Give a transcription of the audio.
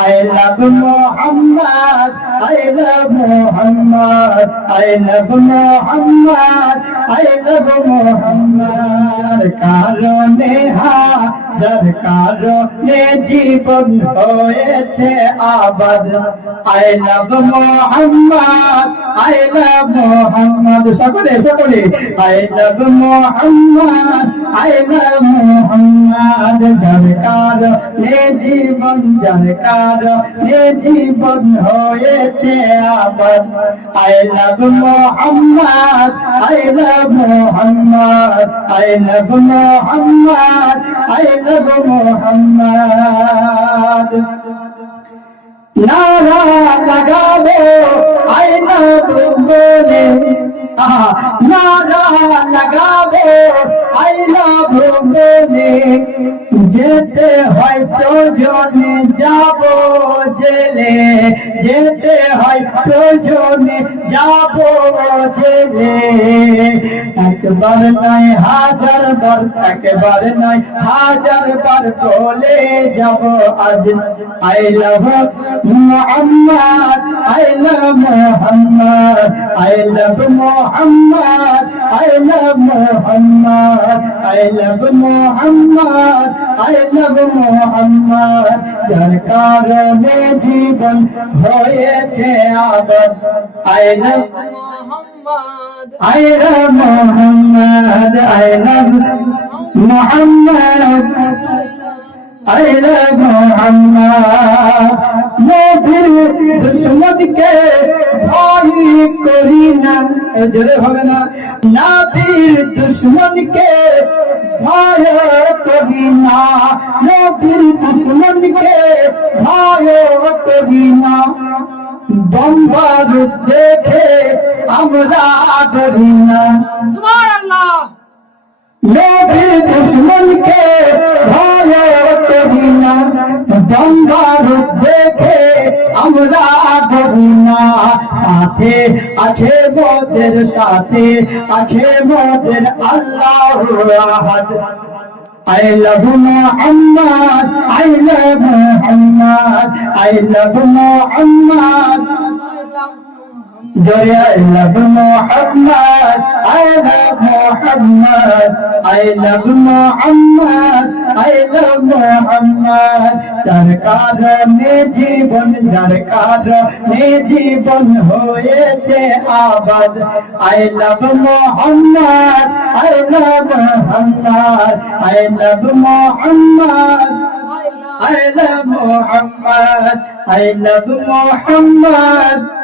I love Muhammad I love Muhammad I love Muhammad I love Muhammad কারণে হাজার কারণে জীবন হয়েছে আবাদ I love Muhammad I love Muhammad সকলে সকলে I love Muhammad I love Muhammad যার কারণে জীবন যার কারণে জীবন হয়েছে আবাদ I love Muhammad I love Muhammad I love Muhammad I love Muhammad নারা লাগাবো আই লাভ বলে নারা আই লাভ বলে যেতে হয় প্রয়োজনে যাব জেলে। যেতে হয় প্রয়োজনে যাব জেলে। একবার নয়, হাজার বার, একবার নয়, হাজার বার বলে যাব আজ। I love Muhammad I love Muhammad I love Muhammad I love Muhammad I love Muhammad I love Muhammad যার কারণে জীবন হয়েছে আবাদ I love Muhammad I love Muhammad, I love Muhammad, I love Muhammad. নবীর দুশ্মনকে ভয় করি না জোরে হবে না। নবীর দুশ্মনকে ভয় করি না নবীর দুশ্মনকে ভয় করি না। বম্বার দেখে আমরা ডরি না। সুবহানাল্লাহ নবীর দুশ্মনকে ভয় করি না বম্বার দেখে আমরা ডরি সাথে আছে মোদের সাথে আছে মোদের আল্লাহ I love Muhammad, I love Muhammad, I love Muhammad. Joy, I love Muhammad, জীবন যার কারণে জীবন হয়েছে আবাদ I love Muhammad, I love Muhammad. I love Muhammad, I love Muhammad. I love Muhammad